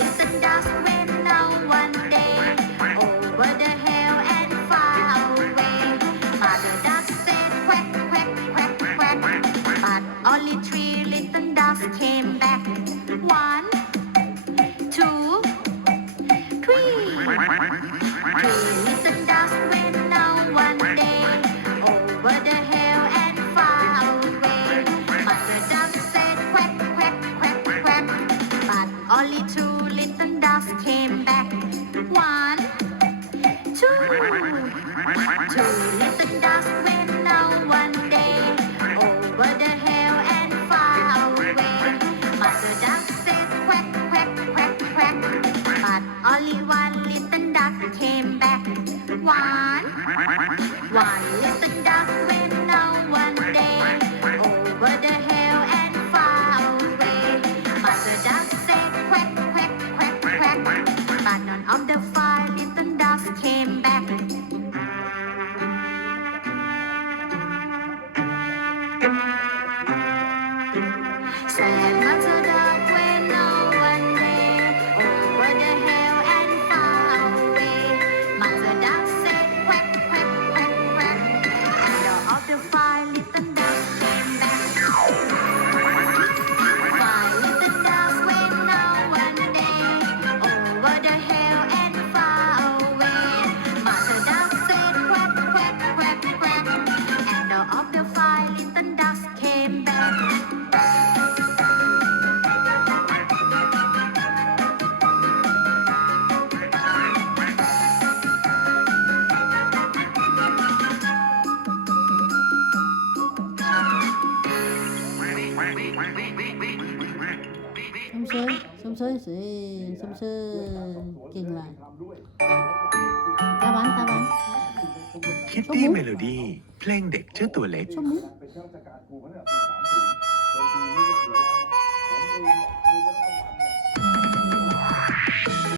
listen duck went out one day over the hill and far away. Mother duck said quack, quack, quack, quack, but only 3 little ducks came back. 1, 2, 3. 3 little ducks went out one day over the hill and far away. Mother duck said quack, quack, quack, quack, but only 2 little ducks came back. 1, 2. 2 little ducks went out one day over the hill and far away. Mother duck said quack, quack, quack, quack, but only 1 little duck came back. 1 little duck went out one day over the hill and far away. Mother duck said quack, quack, quack, quack, but none of the 5 little ducks came back. Said Mother duck went out one day over the hill and far away. Mother duck said quack, quack, quack, quack, and all of the 5 little ducks came back. 5 little ducks went out one day over the hill and far away. Mother duck said quack, quack, quack, quack, and all of the 5 little ducks came back. Xôm xơi, xôm xơi,เก่งเลยตาหวานตาหวาน คิตตี้เมโลดี้เพลงเด็กเชื่อตัวเล็ก ชมมุก